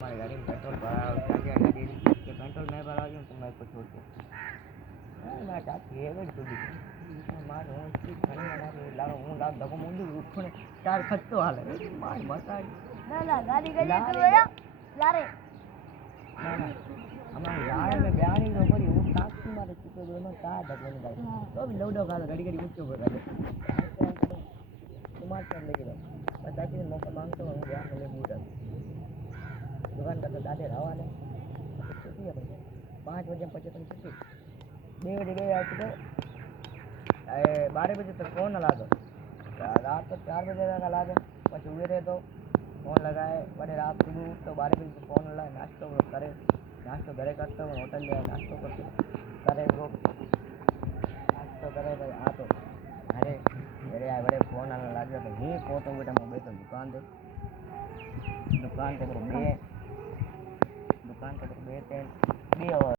हमारी गाड़ी में पेट्रोल भरा क्या क्या गाड़ी के पेट्रोल नहीं भरा गया तो मैं कुछ छोड़ दो मैं चाहती है वेट कर दी मार हूँ इसकी खड़ी वाला लागा हूँ लाग दको मुंडी उठने चार खत्तो हाल है मार मता ना गाड़ी गई तो है लारे ना हमारे यार में बयान ही तो करी वो टाक्सी मारे चितो दोनों का दको गाड़ी तो भी लोडो का गाड़ी गाड़ी ऊंचे ऊपर गाड़ी कुमार से लेके जाओ मैं चाहती हूँ मौका मांगता हूँ यार मिले बूढ़ा दुकान का तो दादे रहा है छुट्टी है भाई 5 बजे पहुंचे तुम छुट्टी 2 बजे गए आज तो 12 बजे तक फोन लगा दो रात तो 4 बजे तक लगा दो પછી हुए रहे तो फोन लगाए बड़े रात सुबह तो 12 बजे फोन लगाए नाश्तो करे नाश्तो घरे करते हो होटल ले नाश्तो करते करे वो नाश्तो करे भाई आ तो अरे अरे आ बड़े फोन आने लग गया तो ये फोटो बेटा मोबाइल तो दुकान पे बे दुकान पे बे 2 और